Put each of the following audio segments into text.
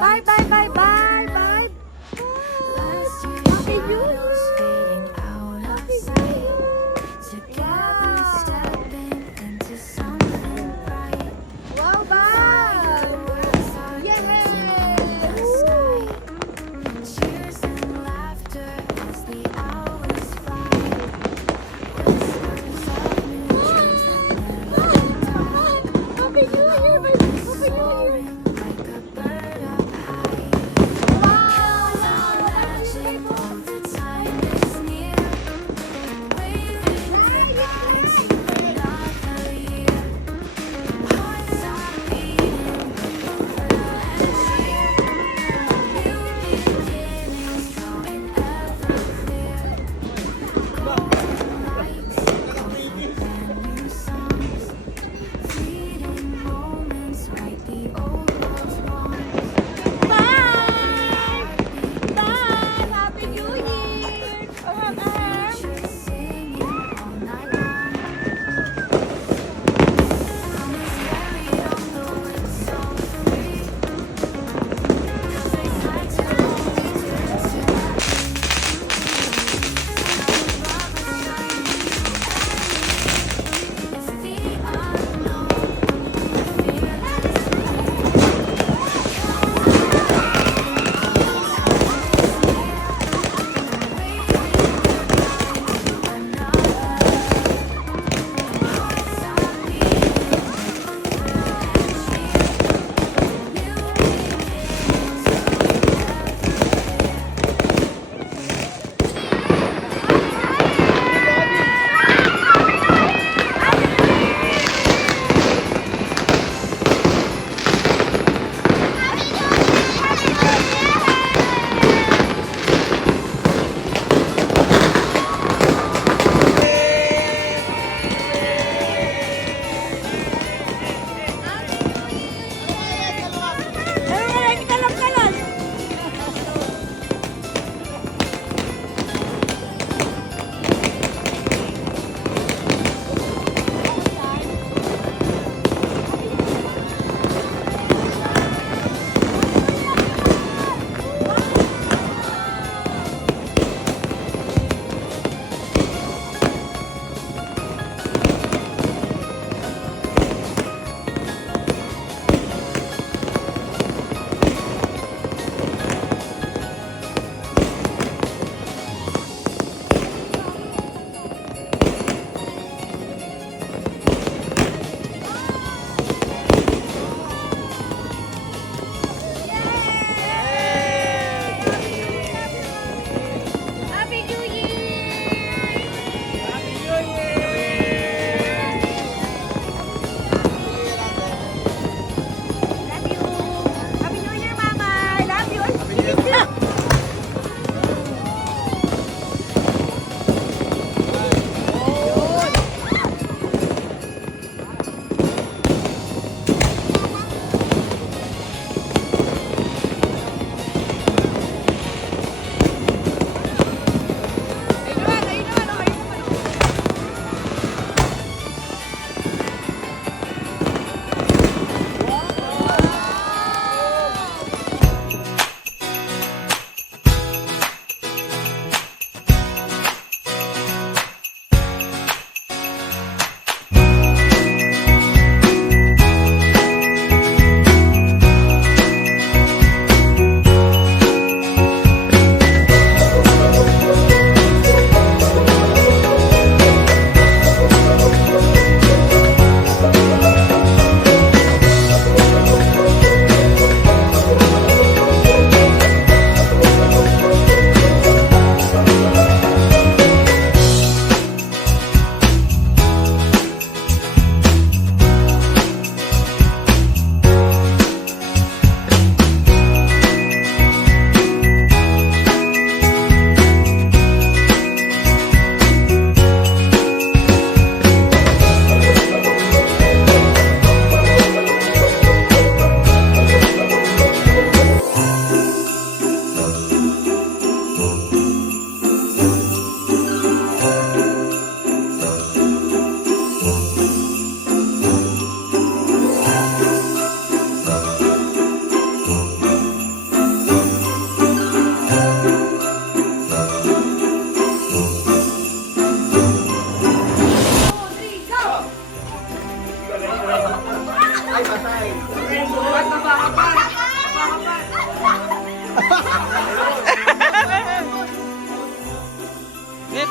Bye, bye, bye, bye, bye. Happy New Year. Wow, bye. Yay. Happy New Year, my Happy New Year.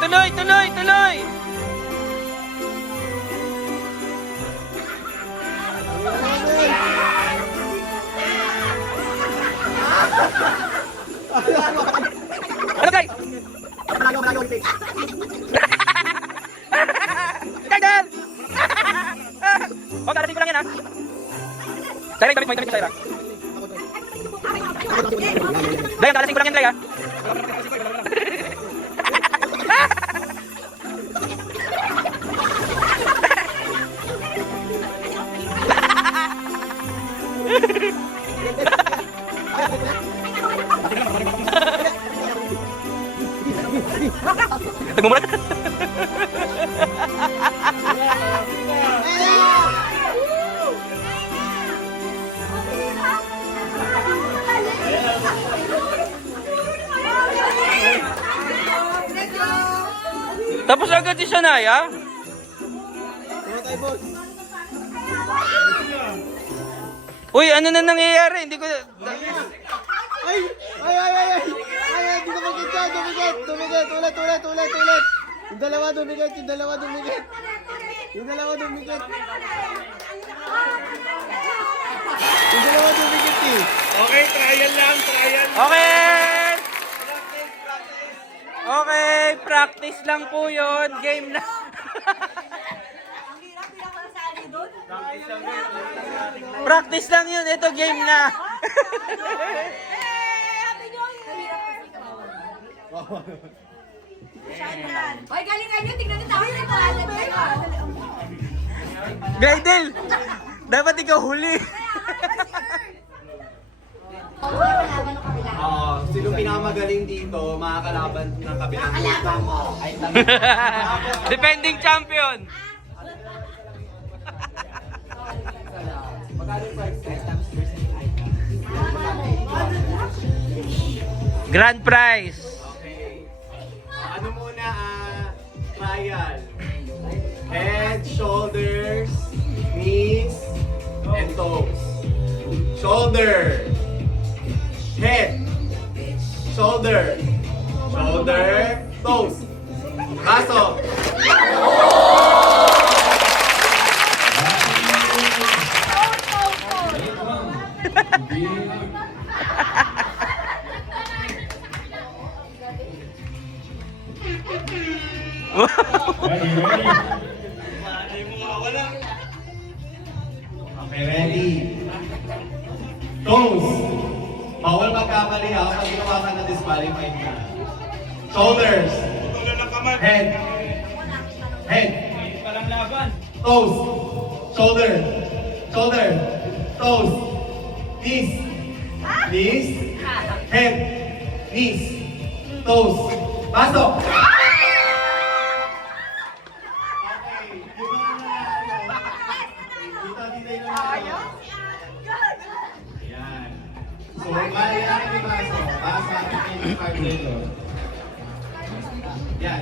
tuloy, tuloy, tuloy! Ano, Tay? Tiger! Oh, darating ko lang yan, ha? Tyra, damit mo, Tyra. Dayan, darating ko lang yan, Tyra. Tagmumulat. Tapos agad si Shania. Uy, ano na nangyayari? Hindi ko... Ay, hindi ko makita. Dumikit. Ulit. Yung dalawa dumikit. Eh. Okay, trial lang. Okay! Okay, practice lang po yun. Game na. Practice lang yun. Ito, game na. Hoy, galingan nyo. Tignan nyo tayo na tayo. Gaidel, dapat ikaw huli. Sino pinakamagaling dito, makakalaban ng kabilang Kalaban mo. Ay, Defending champion. Grand prize. Okay. Ano muna, trial. Head, shoulders, knees, and toes. Shoulder. Head. Shoulder. Toes. Braso. Okay, ready? Toes. Bawal magkamali ha. Pag ginawa ka na disqualified ka. Shoulders. Head. Toes. Shoulder. Toes. Knees. Head. Knees. Toes. Pasok. Ayan. So, kaya natin yung baso. Basa natin yung 5 kilo. Yan.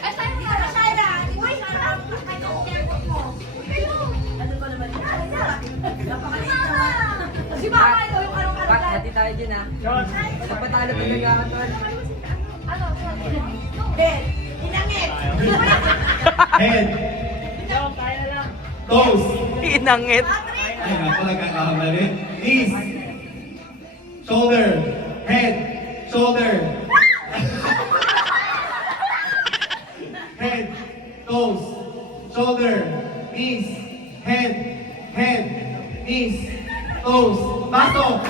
Ay, tayo nga, Shaira. Wait, sarap. Ay, no, careful mo. Ano ba naman yan? Napakaliit naman. Si Mama, ito yung karong-karong Pak, lang. hati tayo dyan ha. Napatalo talaga ako doon. Ano? Ben, inangit. Head. Toes. Inangit. Ay, ako nagkakamali. Knees. Shoulder. Head. Head. Toes. Shoulder. Knees. Head. Knees. Toes. Pasok.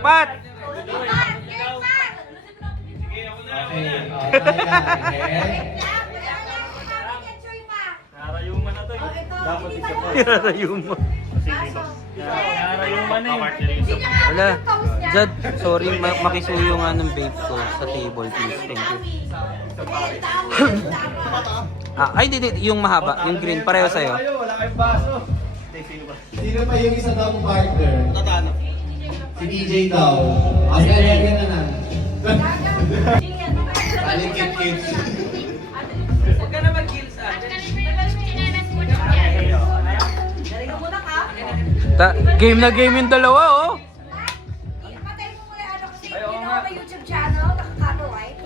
Pat! Narayuman na to eh. Dapat isa pa. Narayuman mo. Narayuman na yun. Wala. Jad, sorry, makisuyo nga ng vape ko sa table, please. Thank you. Ay, hindi, yung mahaba, yung green, pareho sa'yo. Wala kayong baso. Sino ba? Sino pa yung isa daw partner? Tatano. Si DJ daw. Kasi alergan na na. Alikit-kit. Huwag ka na mag-kill sa akin. Game na game yung dalawa, oh. Patay mo muna ano kasi ginawa may YouTube channel, nakaka-copyright.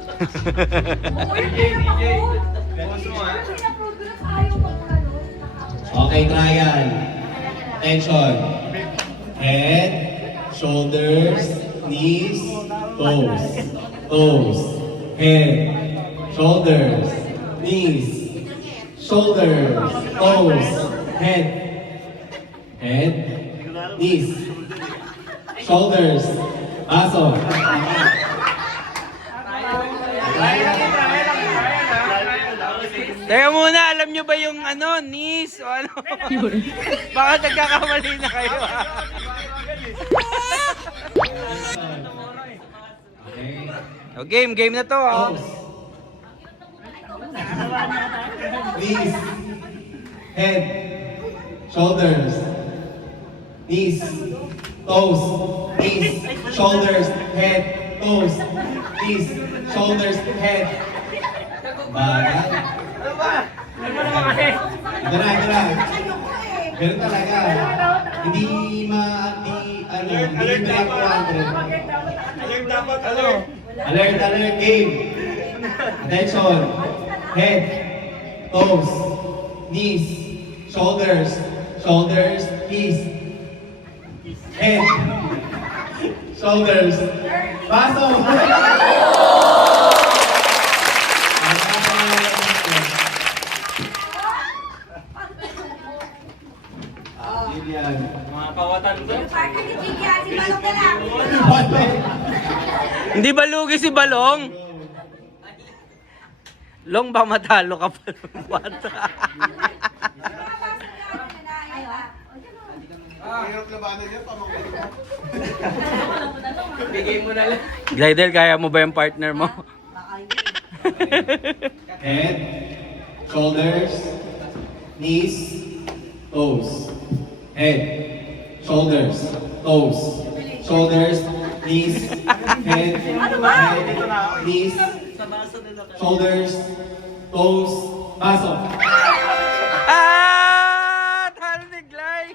Pin-upload ko na ayaw mag-ano. Okay, trial. Attention. Head, shoulders, knees, toes. Toes. Head, shoulders, knees, shoulders, toes, head. Head, knees, shoulders, baso. Teka muna, alam nyo ba yung ano, knees o ano? Baka nagkakamali na kayo, ha? Okay. O, game na to, oh. Toes. Knees. Head. Shoulders. Knees. Toes. Knees. Shoulders. Head. Toes. Knees. Shoulders. Head. Bagal. Ito na. Ganun talaga. Hindi Alert, game. Attention. Head, toes, knees, shoulders, knees. Head, shoulders, baso. Yan. Mga kawatan to. Parang ni Gigi, si Balong na lang. Hindi ba lugi si Balong? Long, ba matalo ka pa ng kwata? Bigay mo na lang. Glidel, kaya mo ba yung partner mo? Head, shoulders, knees, toes. Head, shoulders, toes. Shoulders, knees, head, knees, shoulders, toes, baso. Ah! Talo ni Glay!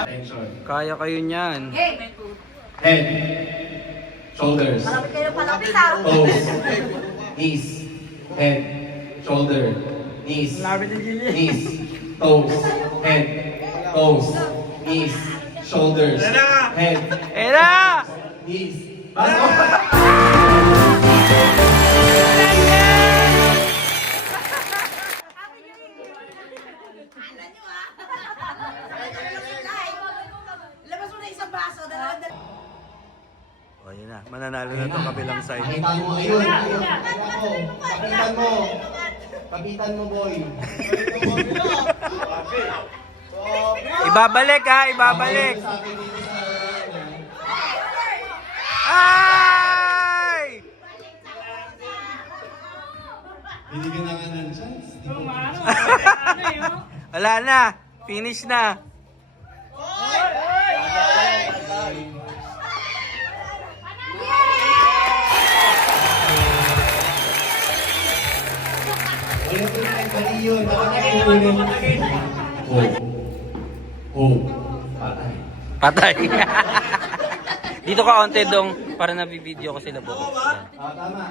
Attention. Kaya kayo niyan. Head, shoulders, Malapit kayo palapit ah. toes, knees, head, shoulder, knees, knees, toes, head, toes, knees, shoulders, head, Era! knees, baso. Labas mo na isang baso, dalawa. O, yun na. Mananalo na itong kabilang side. Pakitan mo, ayun. Pakitan mo. Pakitan mo, boy. Ibabalik, ha? Ibabalik. Sa akin dito sa... Ay! Binigyan na nga ng chance. Wala na. Finish na. Mali yun. Oh. Patay. Patay. Dito ka onte dong para nabibideo ko sila bukas. Tama.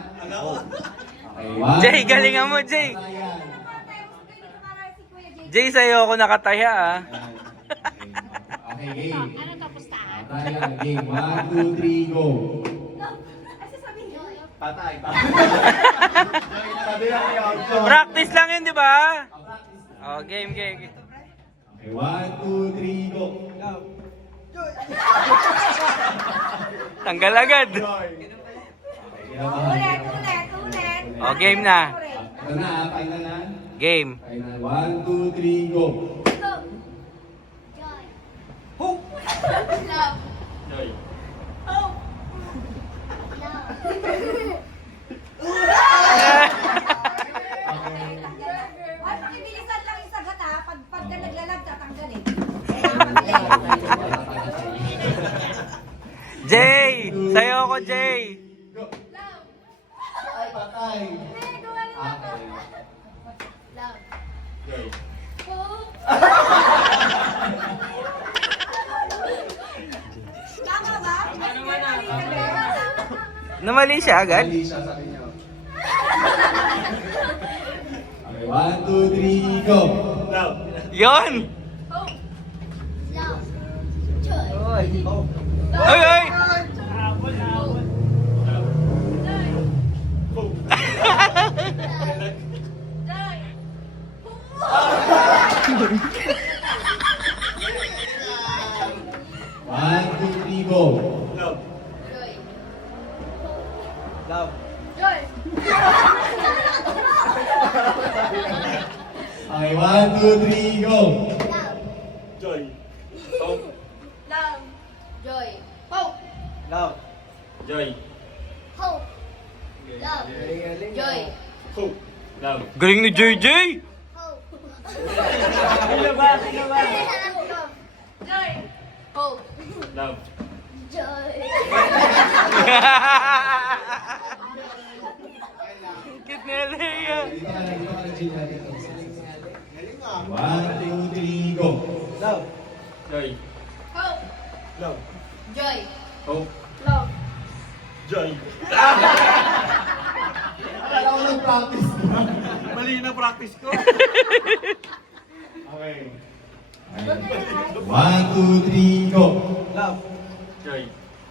Okay, Jay, galingan mo, Jay. Jay, sa'yo ako nakataya, ah. Okay, game. Tayo, game. 1, 2, 3, go. Patay. Practice lang yun, di ba? Oh, game. Okay, 1, 2, 3, go. Tanggal agad. Ulit. Oh, game na. Ito na, final na. Game. Final. 1, 2, 3, go. Ay, pakibilisan lang yung sagat ha. Pagka naglalag, tatanggalin. Jay, sa'yo ako, Jay. Go. Ay, patay. Okay. Joy. Tama ba? Namali siya agad? Mali siya, sabi niyo. Okay, 1, 2, 3, go! Love. Yon! Ay, ay! One, two, three, go! Love. Okay, 1, 2, 3, go! Joy. Hope. Joy. Hope. Love. Joy. Hope. Love. Joy. Hope. Love. Galing ni JJ! Hope. Sino ba? Sino ba? Joy. Hope. Love. Joy. Cute ni Alea. Dito ka na, Gina, dito. 1, 2, 3, go! Love. Joy. Hope. Love. Joy. Hope. Love. Joy. Akala ko nag-practice na. Mali na practice ko. Okay. 1, 2, 3, go! Love. Joy.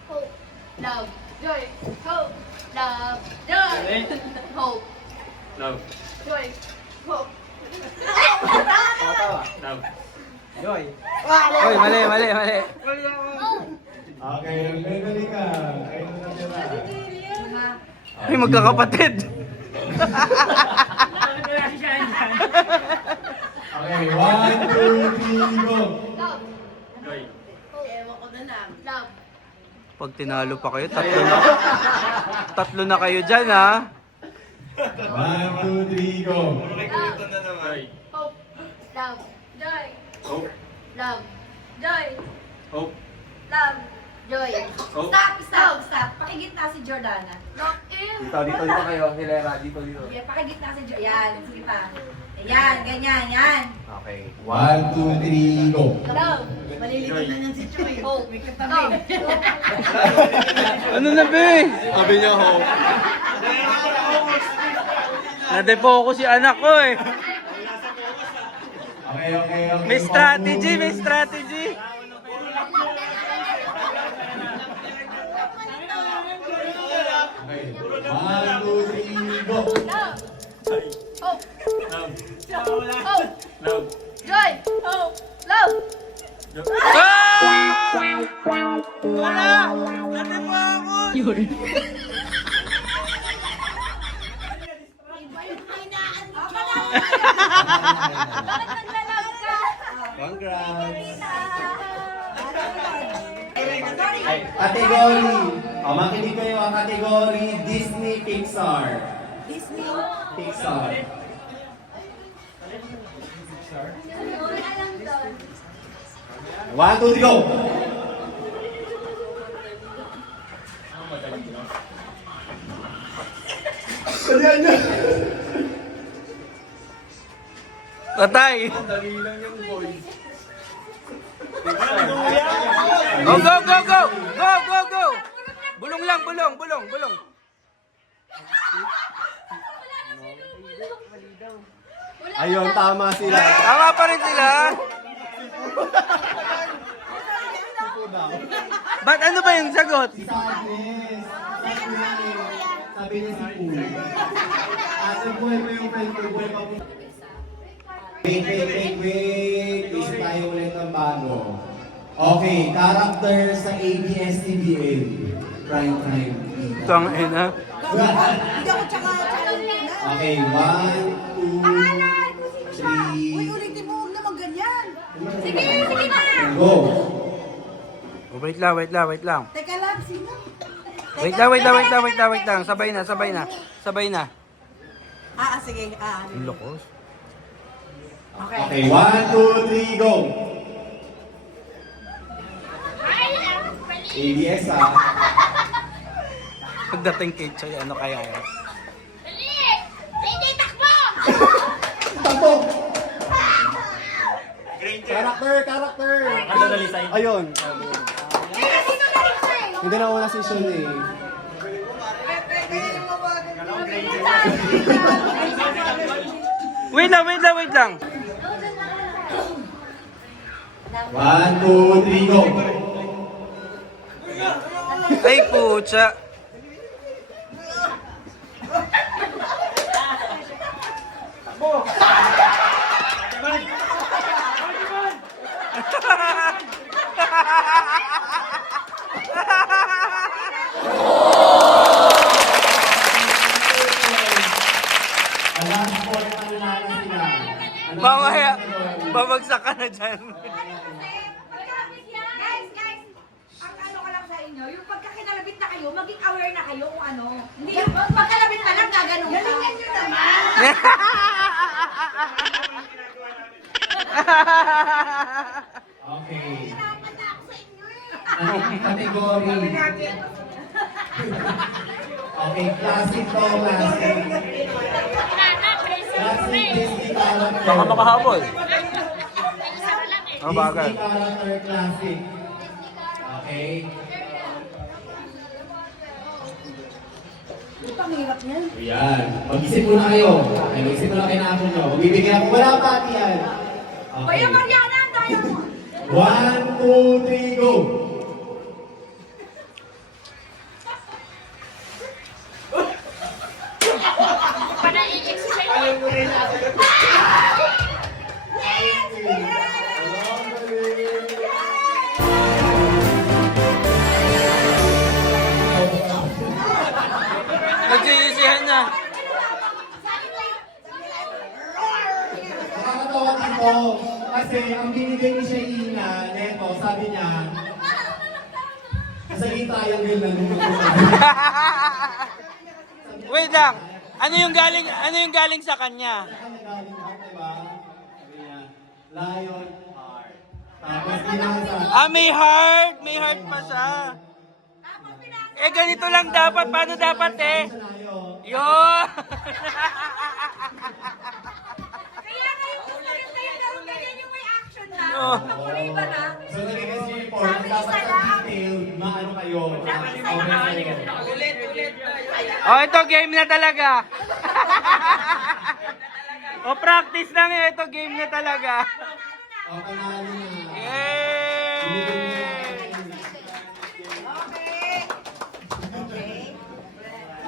Hope. Love. Joy. Hope. Love. Joy. Hope. Love. Joy. Hope. Love. Oy, mali, mali, mali. Okay, nagdadali ka. Kayo na natira. Ay, magkakapatid. Okay, 1, 2, 3, go! Love. Joy. Ewan ko na lang. Love. Pag tinalo pa kayo, tatlo na. Tatlo na kayo dyan, ha? 1, 2, 3, go! Joy. Hope. Love. Joy. Hope. Love. Joy. Hope. Love. Joy. Hope. Stop. Pakigitna si Jordana. Lock in. Dito kayo. Hilera, dito. Yeah, pakigitna si Jordana. Yan, sige pa. Ayan, ganyan, yan. Okay. 1, 2, 3, go! Love. Malilito na niyan si Choy. Hope. May katabi. Ano na, be? Sabi niyo, Hope. Nade-focus si anak ko, eh. Okay. May strategy, may strategy. Okay, 1, 2, 3, go! Love. Hope. Love. Hope. Love. Joy. Hope. Love. Ah! Wala! Nade-focus! Bakit naglalag ka? Congrats! Sorry. Category. Makinig kayo ang category Disney Pixar. Disney. Pixar. Alam doon. 1, 2, 3, go! Kalian niya! Patay! Dali lang yung boy. Go, go, go, go! Go, go, go! Bulong lang, bulong. Ayun, tama sila. Tama pa rin sila. Ba't ano ba yung sagot? Sadness. Sabi niya si Pooh. Ano buhay pa yung friend ko? Buhay pa po. Wait. Isip tayo ulit ng bago. Okay, character sa ABS-CBN. Prime time. Tang ina. Okay, 1, 2, 3, Ulitin mo, huwag naman ganyan. Sige na. go! Oh, wait lang. Teka lang, sino? Wait lang. Sabay na. Sige. Ang lokos. Okay, 1, 2, 3, go! ABS Pagdating kay Choy, ano kaya yun? Hindi, takbo! Takbo! Character! Ayun. Hindi na una si Shun eh. Wait lang. 1, 2, 3, go! Ay, pucha. Alam ko na panalo sila. Mamaya, babagsak ka na dyan. Guys, ang ano ko lang sa inyo, yung pagkakinalabit na kayo, maging aware na kayo kung ano. Hindi yung pagkalabit na lang, gaganong ka. Galingan nyo naman! Okay. Pinapata ako sa inyo eh. Ang category. Okay, classic to, classic. Classic Disney character. Baka makahabol. Ang bagay. Disney character classic. Okay. Pangirap yan. Ayan. Mag-isip muna kayo. Okay, mag-isip muna kayo na ako nyo. Magbibigay ako. Wala pa yan. Kuya Mariana, ang tayo mo. 1, 2, 3, go! Nagsiyisihan na. Nakakatawa dito. Kasi ang binigay ni Shaina, neto, sabi niya, kasagin triangle na Wait lang. Ano yung galing sa kanya? Lion heart. Tapos pinasa. May heart pa siya. Eh, ganito lang dapat. Paano dapat eh? Yun! Kaya ngayon kung maganda yung laro, ganyan yung may action na. Oo. Pakulay ba na? So nag-guess yung report, Sabi dapat isa lang. detailed, maano kayo. Oh, ito game na talaga. O, practice lang eh. Ito game na talaga. O, panalo na. Yay!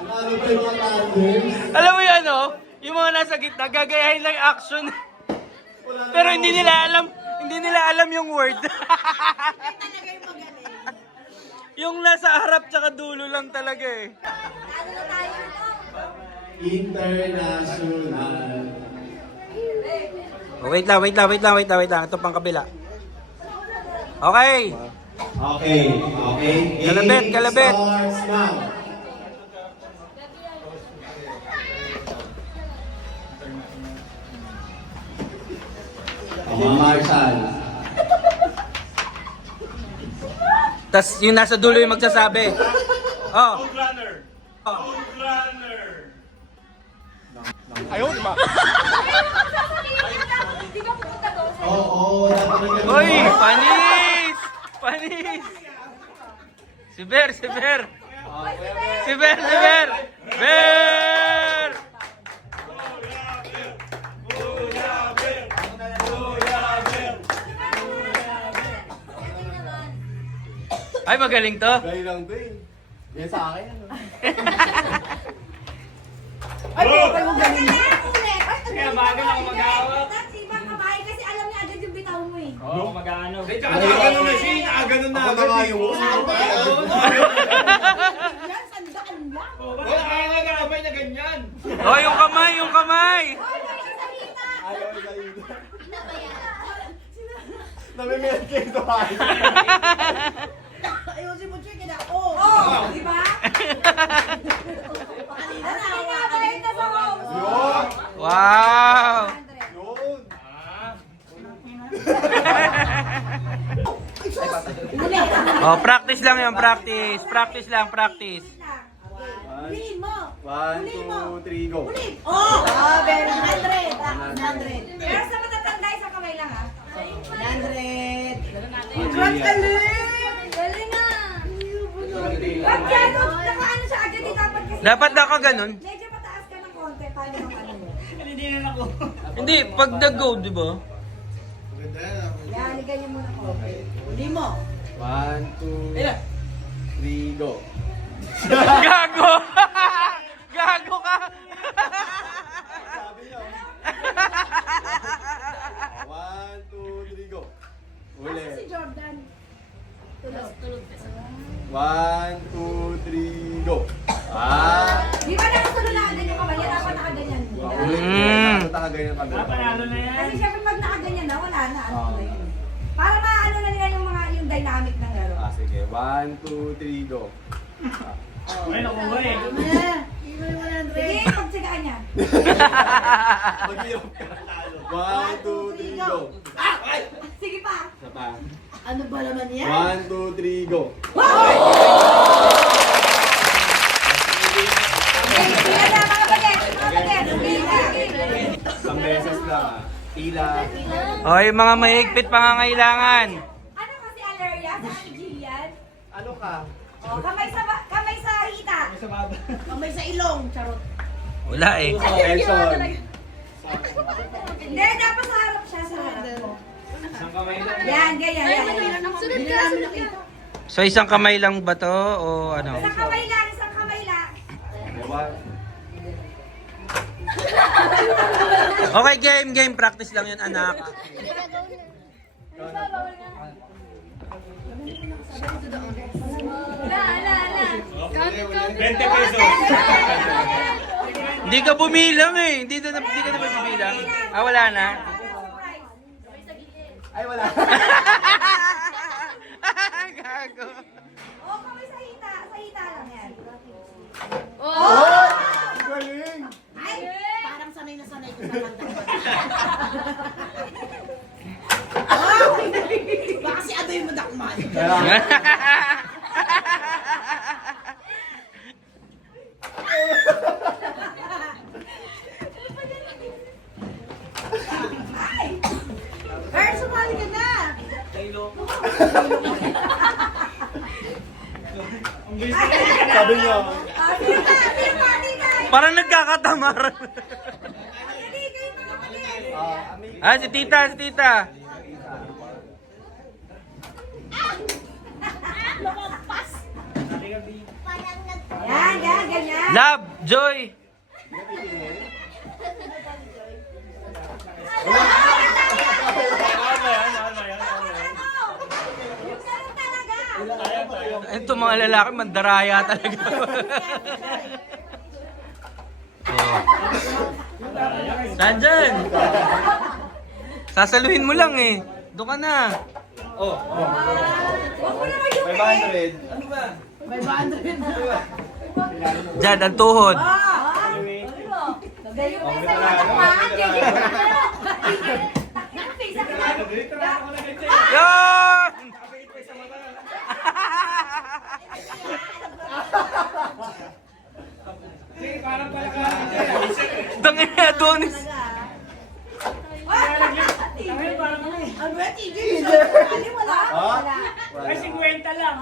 Panalo pa yung mga thunders. Alam mo yan, oh? Yung mga nasa gitna, gagayahin lang action. Pero hindi nila alam yung word. Talaga yung magaling. Yung nasa harap tsaka dulo lang talaga eh. Ano na tayo ito? International. Oh, wait lang. Ito pang kabila. Okay. Okay. Kalabit. Game starts now. Mga Marshall. Tas yung nasa dulo yung magsasabi. Oh. Di ba pupunta doon sa Oo, dapat nagkaroon. Oy, panis! Si Ber! Ber! Ay, magaling to. Galing lang to eh. Yan sa akin. Ay, okay mo galing. Ulit. Kaya bago na ako mag-awak. Tapos ibang kamay kasi alam niya agad yung bitaw mo eh. Oo, mag-ano. Nakaganon na siya, nakaganon na. Ako na nga yung Yan, sandaan lang. Wala kaya nag-aabay na ganyan. Oh, yung kamay! Ay, may salita. Ayaw ay salita. Ano ba yan? Namimilit kayo ito ay. Ayusin mo siya kina. Oh, di ba? Ano nga ba ito sa home? Yun. Wow! Yun. Oh, practice lang yun, practice. Practice lang. Huliin mo. 1, Huliin mo. 2, 3, go. Huliin. Oh! Oh, very 100. 100. Pero sa matatanda, isang kamay lang ha. 100. Congrats, Alin! Galing nga. Pag gano'n, nakaano siya agad dito. Dapat naka ganun. Medyo mataas ka ng konti. Paano yung ano mo? Hindi, pag nag-go, di ba? Yan, ganyan muna ko. Huli mo. 1, 2, 3, go. Gago! Gago ka! 1, 2, 3, go. Uli. Si Jordan. Tulog. 1, 2, 3, go. Ah! Di ba nakasunod na agad yung kamay? Dapat nakaganyan. Uli. Mm. Nakaganyan ka doon. Kasi syempre pag nakaganyan na, wala na. Ano na yun. Para maano na nila yung mga yung dynamic ng laro. Ah, sige. 1, 2, 3, go. Sige, pagtsagaan niya. Mag-iop ka. 1, 2, 3, go. Sige pa. Isa pa. Ano ba naman yan? 1, 2, 3, go. Pila na mga bagay. Mga bagay. Pila. Isang beses lang. Tila. O, yung mga mahigpit pangangailangan. Ano kasi Aleria? Sa Jillian? Ano ka? Oh, kamay sa hita. Kamay sa ilong. Charot. Wala eh. Nelson. Hindi, dapat sa harap siya. Sa harap mo. Yan, ganyan. Sunod ka, sunod ka. So, isang kamay lang ba to? O ano? Isang kamay lang, isang kamay lang. Okay, game. Practice lang yun, anak. La. 20 pesos. Hindi ka bumilang eh. Hindi ka na bumilang. Ah, wala na. Ay, wala. Gago. Oh, kamay sa hita. Sa hita lang yan. Oh! Galing! Ay! Parang sanay na sanay ko sa kanta. Baka si Adoy madakman. Ay! Earl, sumali ka na! Sabi niyo. Parang nagkakatamaran. Ah, si tita. Yan, ganyan. Love, Joy. Ganun talaga. Ito mga lalaki, mandaraya talaga. Oh. Saan dyan? Sasaluhin mo lang eh. Doon ka na. Oh. Huwag mo naman yung 500. Dyan, ang tuhod. Galing mo yung sa mga Yan! Tangin na, Adonis. Wala. Ay, 50 lang.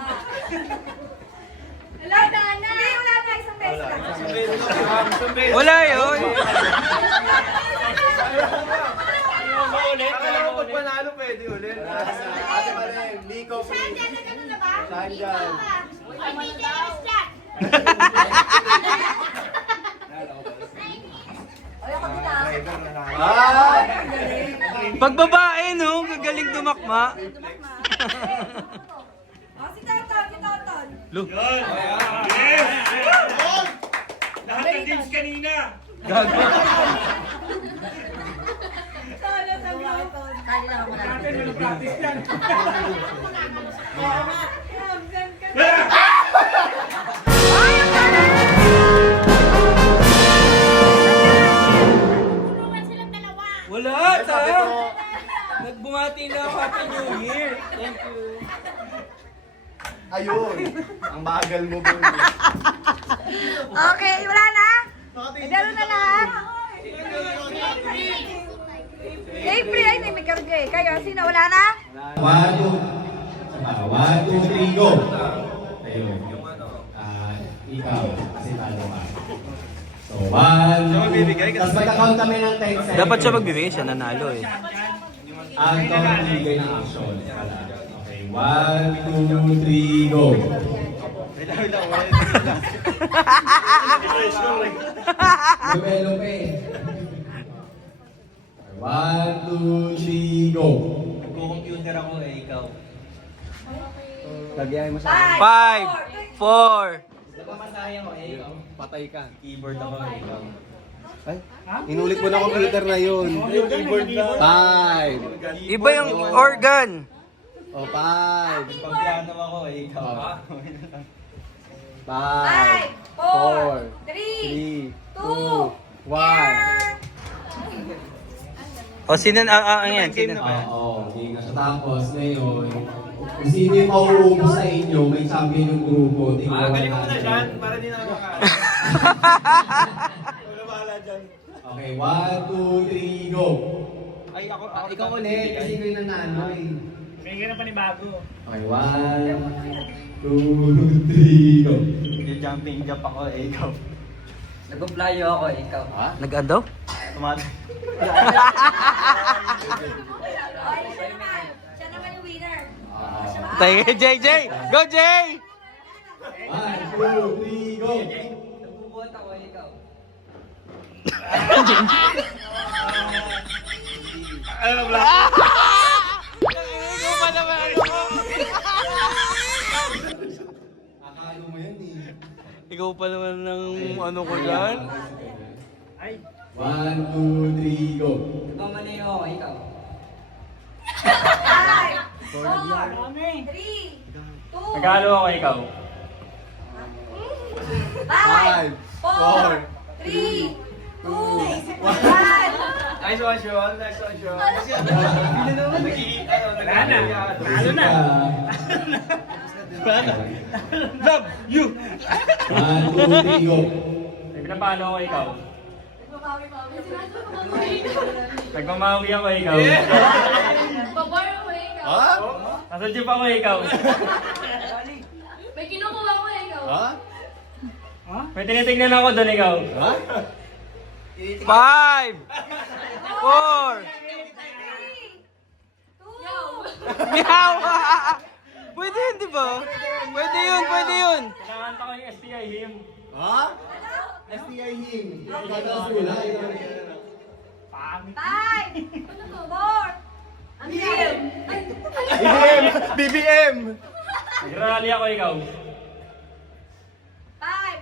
Wala na. Hindi, wala na. Isang beses lang. Wala yun. Akala ko pag panalo pwede ulit. Ate Malen, Nico, Saan dyan? Nagano na ba? Saan dyan? Ay, may Dennis dyan. Ay, ako din ah. Ah! Pag babae, no? Gagaling tumakma. Oh, si Tonton, si Tonton. Lo. Yun. Yes! Lahat ng teams kanina. Gago. Solo sa Tonton. Kali lang ako lang. Natin, walang practice yan. Oo nga. Ramzan ka. Wala, ta. Nagbumati na ako Happy New Year. Thank you. Ayun. Ang bagal mo, boy. Okay, wala na? Meron na lahat? April, ay, may karga eh. Kayo, sino? Wala na? 1, 2, 3, go! Ayun. Ikaw, kasi talo ka. So, 1, 2, tapos magka-count kami ng 10 seconds. Dapat siya magbibigay, siya nanalo eh. Anton, magbibigay ng action. Okay, 1, 2, 3, go! Lupe. 1, 2, 3, go! Nagko-computer ako eh, ikaw. Lagyan mo 5, 4. Patay ka. Keyboard ako eh, ikaw. Ay, inulit mo na computer na yun. Keyboard na. 5. Iba yung organ. O, 5. Pagpiano ako eh, ikaw. 5, 5, 4, 3, 2, 1. O, sino yan? Sino? Oo, hindi ka siya. Tapos ngayon, kung sino yung mauubos sa inyo, may champion yung grupo. Galing mo na dyan, para di na makakain. Wala bahala dyan. Okay, 1, 2, 3, go! Ay, ako Ikaw ulit, kasi ikaw yung nanalo eh. May ganun panibago. Okay, 1, 2, 3, go! Jumping jump ako eh, ikaw. Nag-playo ako, ikaw. Ha? Nag-ano? Siya naman yung winner. Tayo, JJ! Go, Jay! 1, 2, 3, go! Nagbubuhat ako, ikaw. Ano ba? Ikaw pa naman, ano ko? Akalo mo yan eh. Ikaw pa naman ng ano ko dyan? Ay. 1, 2, 3, go! Nagmamalayo ako, ikaw. 5, 4, 3, 2, Nagalo ako ikaw. 5, 4, 3, 2, 1. Nice one, Sean. Nice one, Sean. Kasi wala na. Nalo na. Love you. 1, 2, 3, go! May pinapalo ako ikaw. Nagmamawi ako ikaw. Ha? Nasa jeep ako ikaw. May kinukuha ko ikaw. Ha? May tinitingnan ako doon ikaw. Ha? 5, 4, meow! Pwede yun, di ba? Pwede yun, pwede yun. Nakakanta ko yung STI him. Ha? STI him. Gagalas mo na. 5, 4, BBM! Nagrally ako ikaw. 5,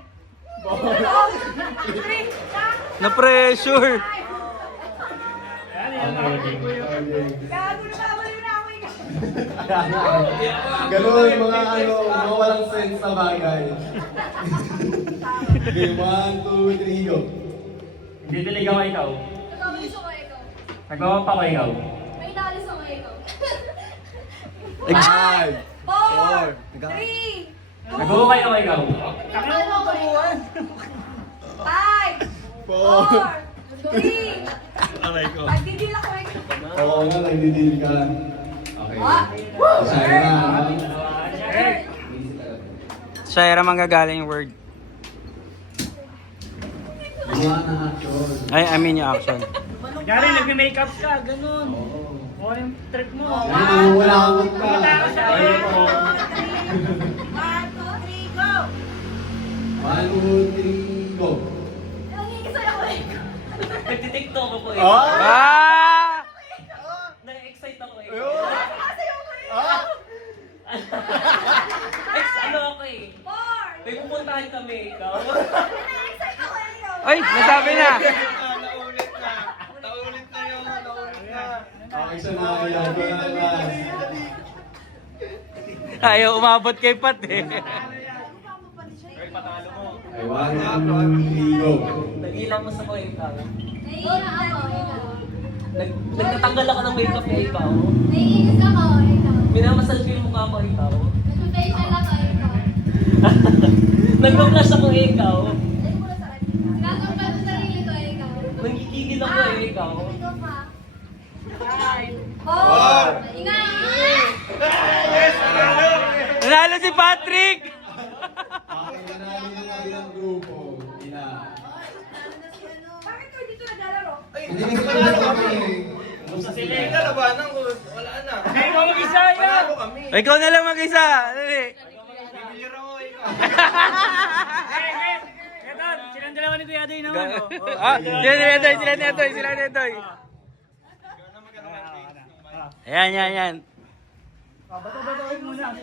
4, 3, Na-pressure. Yan, yan. Nakakita ko yun. gago na babaliw na ako ikaw. Ganun yung mga mga walang sense na bagay. Okay, 1, 2, 3, go! Hindi dilig ako ikaw. Nagkakalis ako ikaw. Nagmamapa ko ikaw. May inalis ako ikaw. 5, 4, 3, Naghuhukay ako ikaw. Ano ako ikaw? 5, 4, 3, Nagdidil ako ikaw. Oo nga, nagdidil ka. Okay. Shaira. Shaira, manggagaling yung word. Gawa na action. I mean yung action. Gary, nag-makeup ka. Ganun. O yung trick mo. Ayun, wala akong ka. Kumata ka sa akin. 1, 2, 3, go! Nangingisay ako ikaw. Nagtitiktok ako eh. Ah! Na-excite ako eh. Ano ako eh. 4, May pupuntahan kami ikaw. na-excite ako ikaw. Ay, nasabi na. Naulit na. Naulit na yun. Naulit na. Okay, siya na. Ayaw ko na last. Ayaw umabot kay Pat eh. Ay, patalo mo. Okay, 1, 2, 3, go! Nag-ilang mo sa ko ikaw. Naiinis ako ikaw. Nagtatanggal ako ng makeup eh ikaw. Naiinis ako ikaw. Minamasal ko yung mukha ko ikaw. Nag-facial ako ikaw. Nag-flash ako ikaw. Gagawin sa sarili ko, ikaw. Nangigigil ako ikaw. Ikaw pa. Four. Ingat! Nanalo si Patrick! Ang nanalo na nga yung grupo. Ina. Bakit ko dito naglalaro? Hindi kasi pala kami. Kaya ikaw mag-isa yan. Ikaw na lang mag-isa. Dali. Eto, silang dalawa ni Kuya Adoy naman. Sila ni Etoy. Ayan, yan, yan. Bato-batoin muna.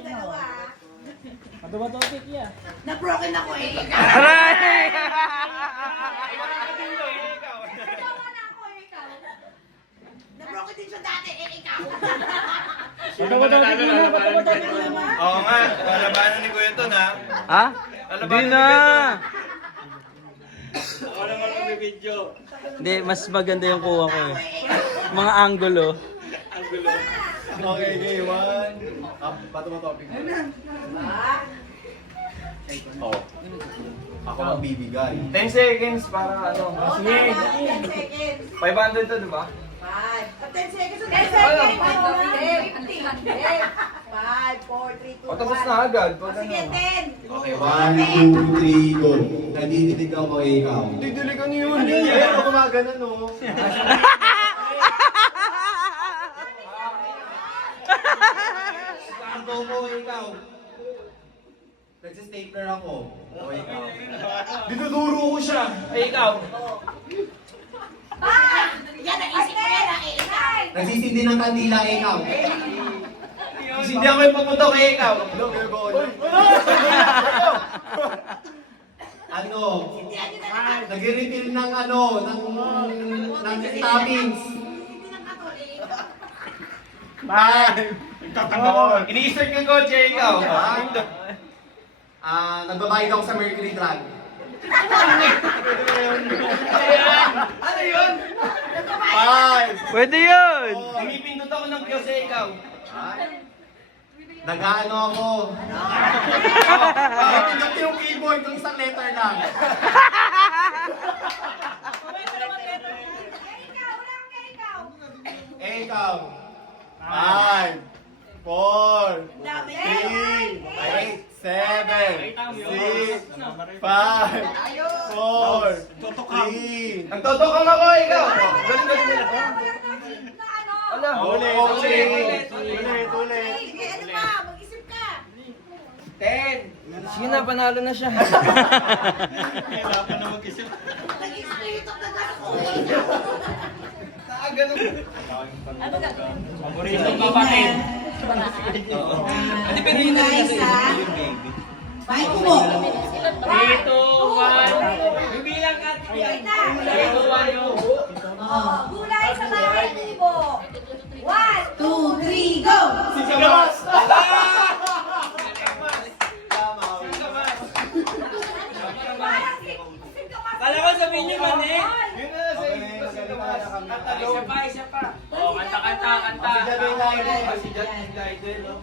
Bato-batoin ya. Na-broken ako eh. Aray! Nagawa na ako eh, ikaw. Na-broken din siya dati eh, ikaw. Bato-batoin muna. Bato-batoin muna. Oo nga, labanan ni Kuya Ton ha. Ha? Hindi na. Ako naman mag-video. Hindi, mas maganda yung kuha ko eh. Mga angulo. Okay, one. Bato mo topic. Oh. Ako magbibigay. 10 seconds para ano. Sige. 10 seconds. 500 to, di ba? 5. 10 seconds. 10 seconds. 50. 5, 4, 3, 2, 1. O tapos na agad. Pag Sige, ano. 10. Okay, 1, 2, 3, go. Nadidinig ako kay ikaw. Didiligan niyo yun. Hindi, ako gumagana no. Sakto ko, ikaw. Nagsistapler ako. O, ikaw. Dinuduro ko siya. Ay, ikaw. Yan, naisip ko yan. Nagsisindi ng kandila, ikaw. Kasi hindi ako yung pupunta kay ikaw. Hello, we're going. Ano? Nag-refill ng ano, ng toppings. Ini-start yung kotse, ikaw. Nagbabayad ako sa Mercury Drug. Ano yun? 5. Pwede yun. Pinipindot ako ng kiyos, ikaw. Nag-ano ako. Pinindot yung keyboard ng isang letter lang. Ikaw. 5, 4, 3, 7, 6, 5, 4, 3. Nagtotokang ako, ikaw. Galing-galing nila. Ala. Ulit. Sige, ano pa? Mag-isip ka. 10. Sige na, panalo na siya. Nag-isip na ako. Ganun. Paboritong kapatid. Nice ha? Bye po mo. 3, 2, 1. Bibilang ka. Wait na. 3, 2, 1, go. Gulay sa bahay kubo. 1, 2, 3, go! Sisigamas! Kala ko sabihin niyo man eh. Yun na sa sisigamas. Isa pa. Oh, kanta. Si Jan Idol.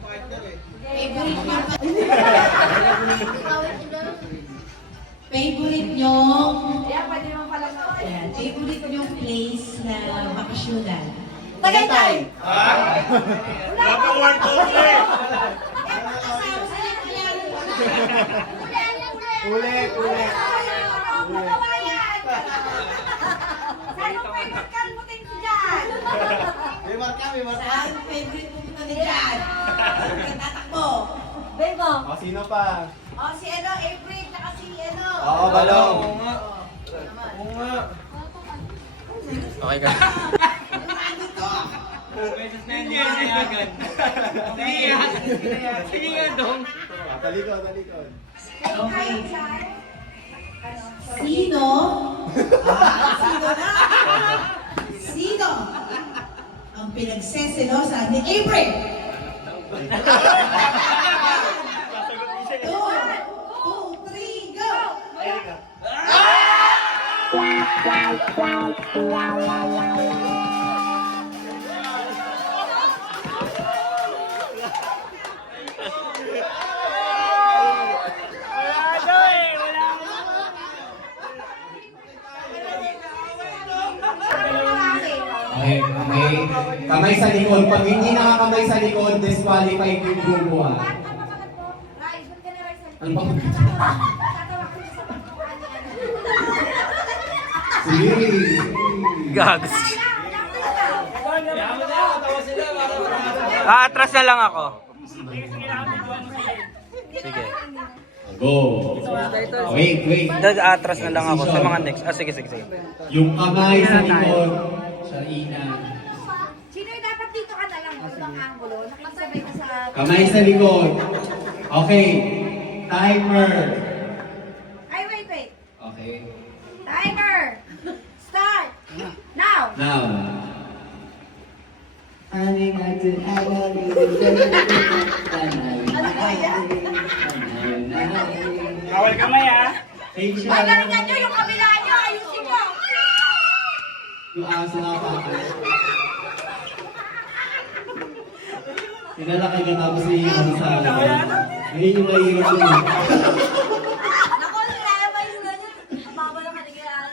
Favorite nyo, Ayan, pwede naman pala sa ayan, favorite nyo place na bakasyonan. Tagaytay! Wala pa 1, 2, 3. Ulit. Saan mo pwede mutin ko dyan? May marka. Saan favorite mo punta din dyan? Tatakbo. Bego. O, sino pa? O, si ano, April, tsaka si ano. Oo, balong. Oo nga. Okay ka. Hindi agad. Sige nga dong. Talikod. Okay. Sino? Sino ang pinagseselosa ni April? 2, 3, go! sa likod. Pag hindi nakakamay sa likod, disqualified yung grupo ha. Ano ba? Sige. Gags. Atras na lang ako. Sige. Go. Wait. Atras na lang ako sa mga next. Sige. Yung kamay sa likod. Sharina. Sino yung dapat dito ka na lang? Ibang angulo. Nakikisabay ka sa... Kamay sa likod. Okay. Timer. Ay, wait. Okay. Timer! Start! Now! Now. Bawal kamay ah. Facial. Ay, galingan nyo yung kabila nyo! Ayusin nyo! Yung aso nga pa. Tinalakay ka tapos yung aso sa akin. Ngayon yung mahirap yun. Ako, kaya ba yung ganyan? Baba lang kanikilaan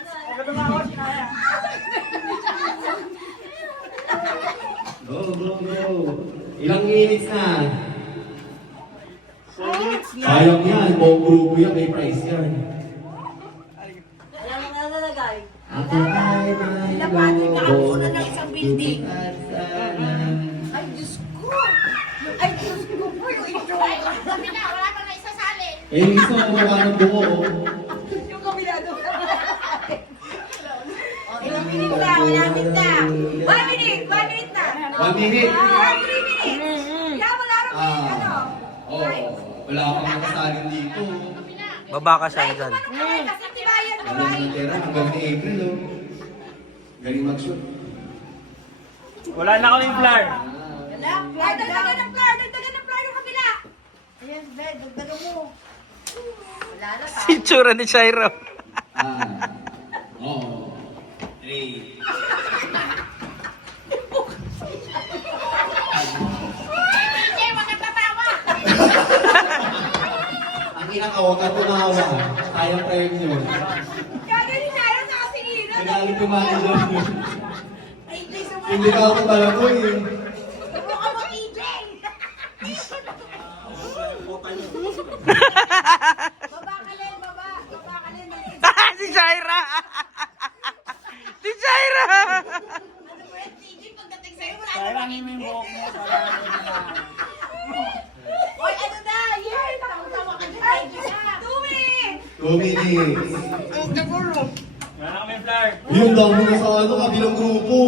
Go. Ilang minutes na? Sayang yan. Buong grupo yan. May prize yan. Wala mo na nalagay. Ako ay may Napati ka ang lobo. una ng isang building. At sana. Ay, Diyos ko! Ay, Diyos ko po yung itsura. Kabila, wala pa na isasali. Eh, yung gusto ko mukha ng buo. Oh. Yung kabila doon. Ilang minute na? Wala minute na. 1 minute! 1 minute na. 1 minute. 3 minutes. Kaya wala rin ano. Oh, wala akong nakasalin dito. Baba ka siya dyan. Kasi tibayan mo Alam ay. ng tira, hanggang ni April, oh. Galing mag-shoot. Wala na kaming flour. Ay, dagdagan ng flour! Dagdagan ng flour yung kabila! Ayan, Bed, dagdagan mo. Wala na, Si tsura ni Shairo. Oh. 3. Hindi, wag kang tatawa. Ang kinakawa ka tumawa. Kaya prayer nyo. Kaya ni Sharon sa kasinginan. Nagalit yung mga nyo. Ay, hindi sa mga. Hindi ka ako malakoy eh. Mukha mo, TJ! Baba ka rin, baba. Baba ka rin. Si Shaira. Si Shaira. Ano ba yan, TJ? Pagdating sa'yo, wala Kaya na. lang yung buhok mo. Oy, ano na? Yes! Tama-tama ka dyan. Ay, 2 minutes! 2 minutes. Wala na kaming flour. Yung dami na sa ano, kabilang grupo.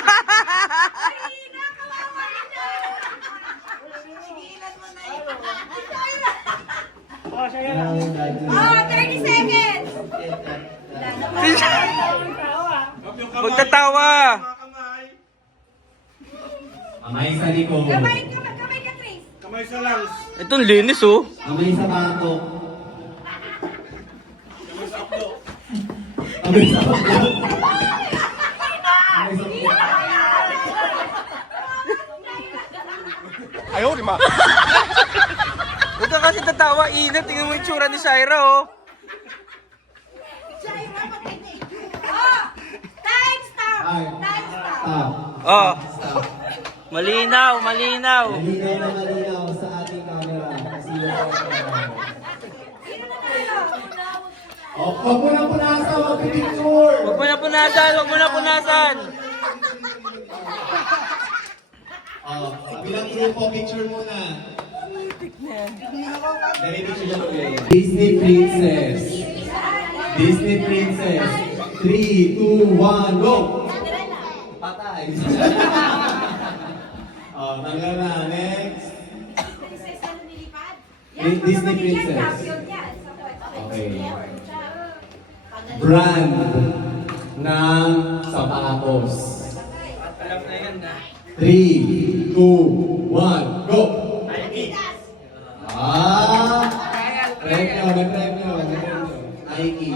Ay, nakawawa na! Sigilan mo na yun. Ay, Sharon! Oh, siya yan. Oh, 30 seconds! Magtatawa. Kamay sa likod. Kamay ka, Tris. Itong linis oh. Kamay sa batok. Kamay sa batok. Kamay sa batok. Ayaw, di ma. Huwag ka kasi tatawa, inat. Tingnan mo yung tsura ni Shaira oh. Oh! Time stop! Ay. Time stop! Oh. Stop. Malinaw. Malinaw na malinaw sa ating camera. Kasi yung Sino na tayo? oh, huwag mo na punasan, mag-picture. Huwag mo na punasan. Oh, bilang grupo, picture muna. Dali, picture dyan ulit. Disney Princess. 3, 2, 1, go! Patay. Oh, tanggal na. Next. Princess na lumilipad? Disney Princess. Champion yan. Okay. Brand ng sapatos. 3, 2, 1, go! Premyo. Nike.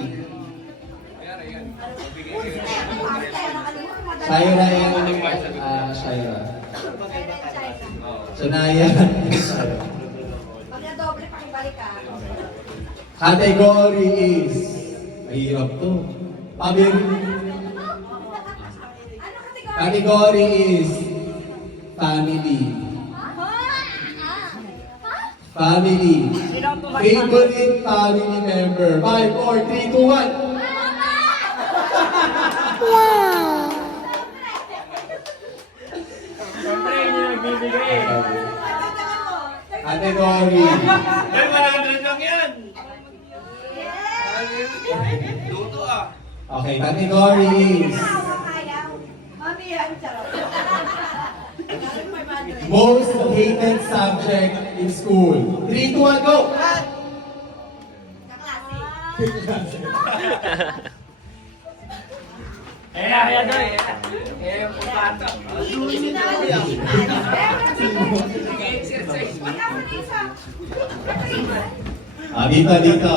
Shaira yan. Shaira. Shania. Pag na-doble, pakibalik ka. Category is, mahirap to. Category is family. Family. Sino ang tumakbo? Favorite family member. 5, 4, 3, 2, 1. Siyempre, yun yung nagbibigay eh. Category. Ay, 100 lang yan. Luto ah. Okay, category is Mami yan, charot. most hated subject in school. 3, 2, 1, go! Kaya doy. Kaya yung pagkato. Dito, dito.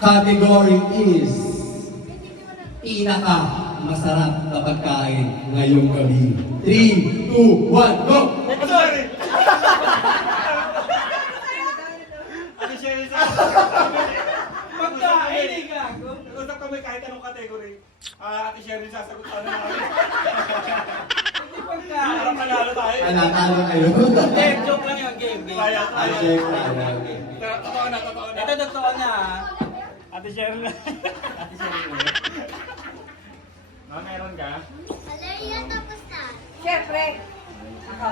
Category is pinaka masarap na pagkain ngayong gabi. 3, 2, 1, go! Pagkain eh ka. Usap kami kahit anong category. Ate Sherry sasagot ano namin. Hindi pagkain. Parang panalo tayo. Talo kayo. Game, joke lang yung game. Kaya. Check na. Totoo na, totoo na. Ito totoo na. Ate Cheryl. Ate Cheryl. Ma, meron ka? Siyempre. Ako.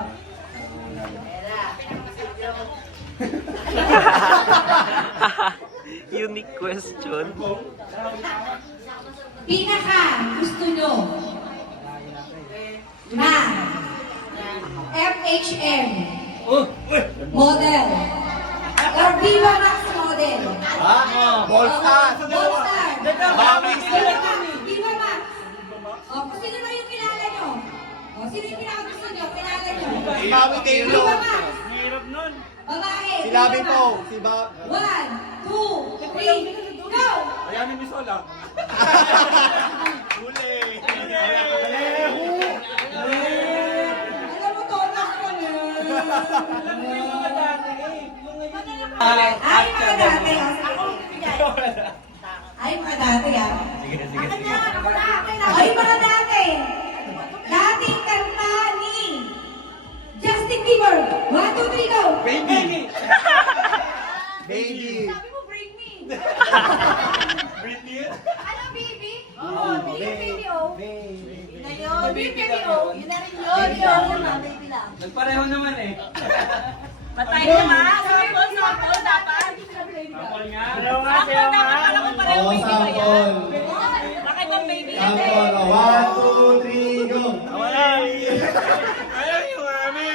Unique question. Pinaka gusto nyo na FHM model or Viva Max model. Bolstar! Polestar. Mami, sila Viva Max. O, kung sino na yung kilala nyo? O, sino yung pinakagusto nyo? Kilala nyo? Mami Taylor. Viva Max. Hirap nun. Babae. Si Labi Viva po. Max. Si Bob. 1, 2, 3, go! Ayan ni Miss Ola. Huli. Alam mo, tonas ko na. Ay, mga dati. Ay, mga dati, ah. Ay, mga dati. Dating kanta ni Justin Bieber. 1, 2, 3, go! Baby. Baby. Sabi mo, break me. Britney. Ano, baby? Oo, baby, oh. Yun na yun. Baby, oh. Yun na rin yun. Yun na, baby lang. Nagpareho naman eh. Patay na ha? Sample dapat. Sample nga. Sayaw nga, sayaw nga. Oo, sample. Bakit ang baby yan? Sample. 1, 2, 3, go! Wala. Ayaw yung mami.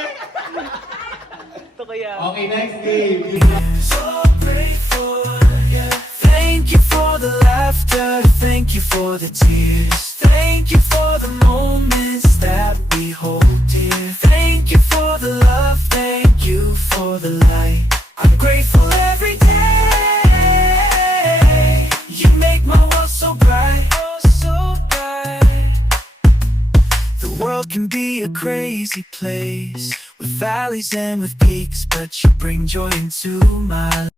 Ito kaya. Okay, next game. So grateful, yeah. Thank you for the laughter, thank you for the tears, thank you for the moments that we hold dear, thank you for the love, thank you for the light. I'm grateful every day. You make my world so bright, oh so bright. The world can be a crazy place with valleys and with peaks, but you bring joy into my life.